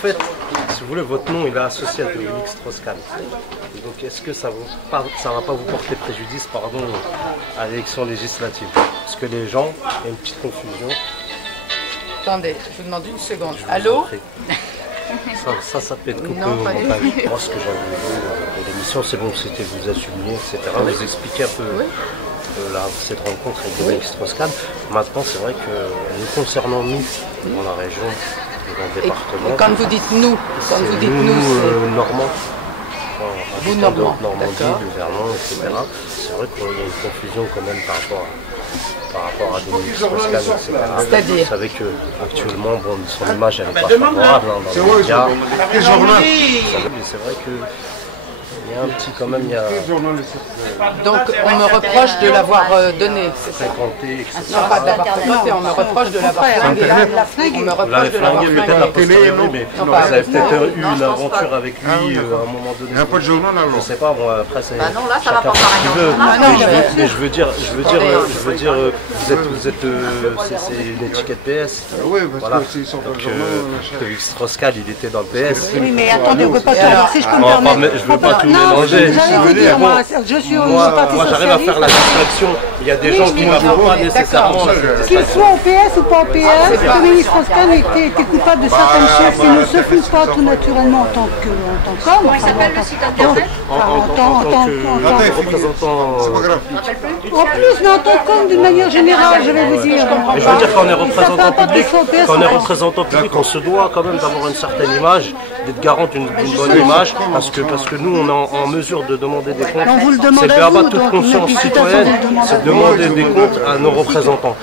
fait, si vous voulez, votre nom il est associé à Dominique Strauss-Kahn. Donc est-ce que ça ne va pas vous porter préjudice à l'élection législative? Parce que les gens, il y a une petite confusion. Attendez, je vous demande une seconde. Allô? Ça peut être coupé au montage. Moi, ce que j'avais vu de l'émission, c'est bon, c'était vous assumiez, etc. Vous expliquer un peu cette rencontre avec Dominique Strauss-Kahn. Maintenant, c'est vrai que nous concernant, nous, dans la région, dans le département... Et quand vous dites nous, Normand. Vous, Normand, Normandie, le Vernon, etc. C'est vrai qu'il y a une confusion quand même par rapport à Dominique Strauss-Kahn, etc. C'est-à-dire? Vous savez qu'actuellement, bon, son image elle n'est pas favorable dans les médias. Mais c'est vrai que il y a un petit quand même, Donc on me reproche de l'avoir donné. fréquenté, etc. Non, pas de l'avoir fréquenté, on me reproche de l'avoir flingué. On me reproche de l'avoir flingué. Peut-être la posteriori, mais vous avez peut-être eu une aventure avec lui à un moment donné. Il n'y a pas de journal alors. Je ne sais pas, bon, après c'est... Bah non, là ça va pas faire Mais je veux dire, vous êtes c'est une étiquette PS. Oui, parce Voilà. que s'ils sont pas Donc, le journal, Dominique Strauss-Kahn, il était dans le PS. Oui, mais attendez, on ne peut pas tout. Alors, si je peux me permettre. Je veux pas tout mélanger. J'allais vous dire, moi, je suis au Parti Moi, j'arrive à faire la Socialiste. distinction. Il y a des gens qui ne font pas nécessairement la Qu'il soit au PS ou pas au PS, Dominique Strauss-Kahn était coupable de certaines choses qui ne se font pas tout naturellement en tant qu'homme. Comment il s'appelle le site internet? en tant que représentant. c'est pas grave. En plus, mais en tant qu'homme d'une manière générale, je vais vous dire. Mais je veux dire, quand on est représentant public, on se doit quand même d'avoir une certaine image, d'être garant d'une bonne image, parce que nous, on est en mesure de demander des comptes. C'est le béaba de toute conscience citoyenne, c'est de demander des comptes à nos représentants.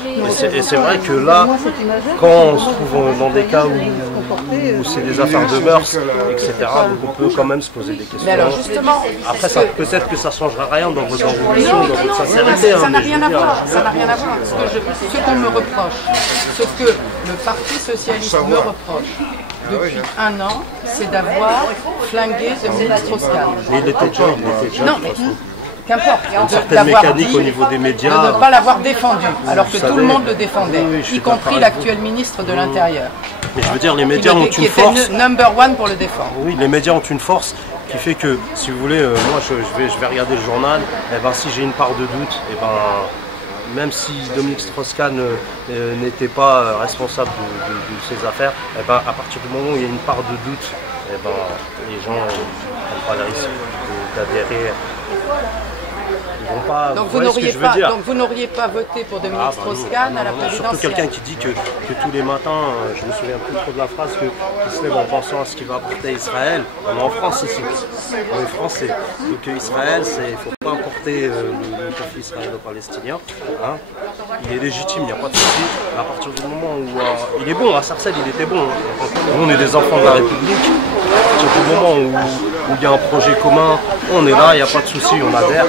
Et c'est vrai que là, quand on se trouve dans des cas où c'est des affaires de mœurs, etc., donc on peut quand même se poser des questions. Mais alors justement, Après, peut-être que ça ne changera rien dans votre mission, dans votre sincérité. ça n'a rien à voir. Ça n'a rien à voir. Ce qu'on me reproche, ce que le Parti Socialiste me reproche depuis un an, c'est d'avoir flingué Dominique Strauss-Kahn. Mais il était jeune, Non, mais qu'importe. Une certaine mécanique au niveau des médias. De ne pas l'avoir défendu, alors que tout le monde le défendait, Oui, je suis y compris d'accord. l'actuel ministre de l'Intérieur, Mais je veux dire, les médias ont qui une était force. number one pour le défendre. Oui, les médias ont une force qui fait que, si vous voulez, moi je vais regarder le journal, et ben, si j'ai une part de doute, et ben, même si Dominique Strauss-Kahn n'était pas responsable de ces affaires, et ben, à partir du moment où il y a une part de doute, et ben, les gens ne prennent pas le risque d'adhérer. Ils vont pas, Donc vous voyez ce que je veux dire. vous n'auriez pas voté pour Dominique Strauss-Kahn à la présidentielle. Surtout quelqu'un qui dit que tous les matins, je me souviens plus trop de la phrase, qu'il se lève en pensant à ce qu'il va apporter à Israël. On est en France ici, on est français. Donc Israël, il ne faut pas importer le conflit israélo-palestinien. Hein. Il est légitime, il n'y a pas de souci. À partir du moment où il est bon, à Sarcelles il était bon. Nous on est des enfants de la République. À partir du moment où il y a un projet commun, on est là, il n'y a pas de souci, on adhère.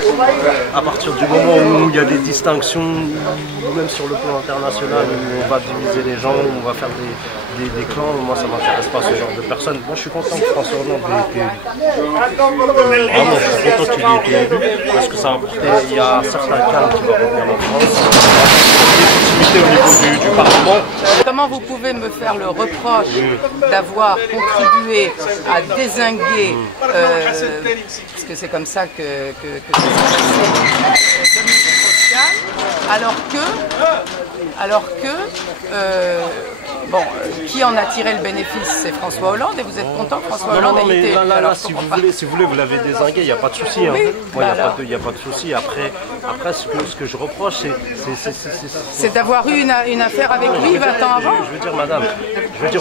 À partir du moment où il y a des distinctions, même sur le plan international, où on va diviser les gens, où on va faire des clans, moi ça ne m'intéresse pas ce genre de personnes. Moi je suis content que François Hollande ait été élu. Vraiment, je suis content qu'il ait été élu, parce que ça a apporté, il y a un certain calme qui va revenir en France, légitimité au niveau du Parlement. Comment vous pouvez me faire le reproche d'avoir contribué à dézinguer, parce que c'est comme ça que Dominique Strauss-Kahn, alors que bon, qui en a tiré le bénéfice, c'est François Hollande, et vous êtes content que François Hollande ait été élu. Là, si vous voulez, vous l'avez dézingué, il n'y a pas de souci. Hein. Oui, Moi, il n'y a pas de souci. Après ce que je reproche, c'est d'avoir eu une affaire avec lui 20 ans avant. Je veux dire, madame,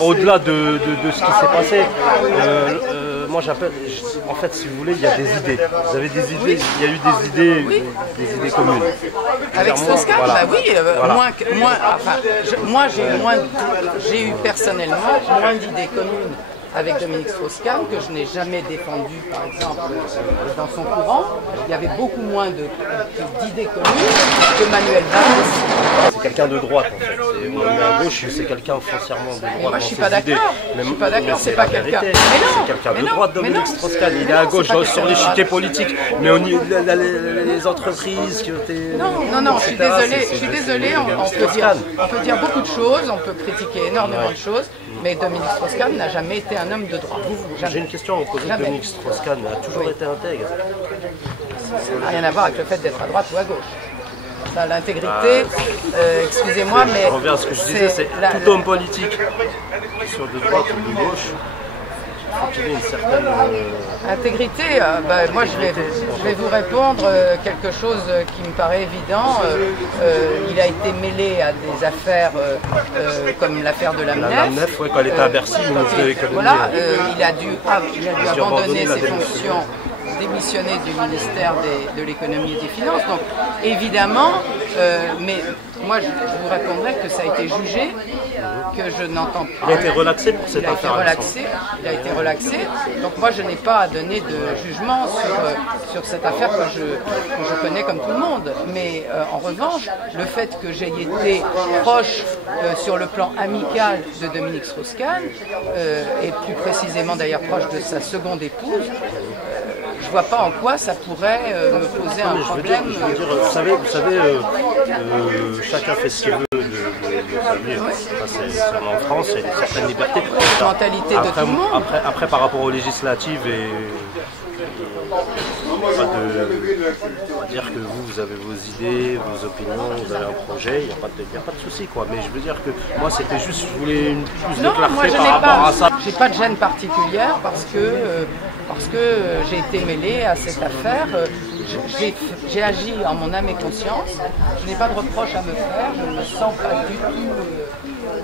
au-delà de ce qui s'est passé, moi j'appelle, en fait, si vous voulez, il y a des idées. Vous avez des idées, il y a eu des idées communes. Avec Strauss-Kahn, voilà. Bah oui, Voilà. moi j'ai eu personnellement moins d'idées communes avec Dominique Strauss-Kahn que je n'ai jamais défendu, par exemple, dans son courant. Il y avait beaucoup moins d'idées communes que Manuel Valls C'est quelqu'un de droite en fait. Mais à gauche, c'est quelqu'un foncièrement de droite. Mais moi je dans suis ses pas d'accord. idées. Je suis pas d'accord, c'est la pas quelqu'un. vérité. Mais non, c'est quelqu'un mais de non, droite, mais Dominique non. Strauss-Kahn. Il est Mais à non, gauche c'est pas sur quelqu'un de l'échiquier droite. politique, mais les entreprises qui ont été. Non, je suis désolée, on peut dire beaucoup de choses, on peut critiquer énormément de choses, mais Dominique Strauss-Kahn n'a jamais été un homme de droite. J'ai une question à vous poser. Jamais. Dominique Strauss-Kahn a toujours été intègre. Ça n'a rien à voir avec le fait d'être à droite ou à gauche. Ça, l'intégrité, excusez-moi, mais... Je reviens à ce que je disais, c'est tout homme politique, sur de droite ou de gauche, il faut qu'il ait une certaine... Intégrité, moi je vais vous répondre quelque chose qui me paraît évident. Il a été mêlé à des affaires comme l'affaire de l'AMNEF. L'AMNEF, quand elle était à Bercy, ministre de l'économie. Voilà, il a dû abandonner ses fonctions, démissionner du ministère de l'économie et des finances. Donc évidemment, mais moi je vous répondrai que ça a été jugé, que je n'entends pas. Il a été relaxé pour cette affaire. Il a été relaxé. Donc moi je n'ai pas à donner de jugement sur cette affaire que je connais comme tout le monde. Mais en revanche, le fait que j'ai été proche sur le plan amical de Dominique Strauss-Kahn, et plus précisément d'ailleurs proche de sa seconde épouse, je vois pas en quoi ça pourrait me poser un problème. Je veux dire, vous savez, chacun fait ce qu'il veut de sa vie. C'est en France, il y a une certaine liberté. La mentalité de tout le monde. Après, par rapport aux législatives on va dire que vous avez vos idées, vos opinions, vous avez un projet, il n'y a pas de souci quoi. Mais je veux dire que moi c'était juste, je voulais une plus de clarté par rapport à ça. J'ai pas de gêne particulière parce que j'ai été mêlée à cette affaire. J'ai agi en mon âme et conscience. Je n'ai pas de reproche à me faire. Je ne me sens pas du tout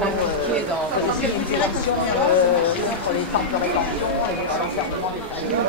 impliquée dans les élections contre les centres de rétention et les enfermements des familles.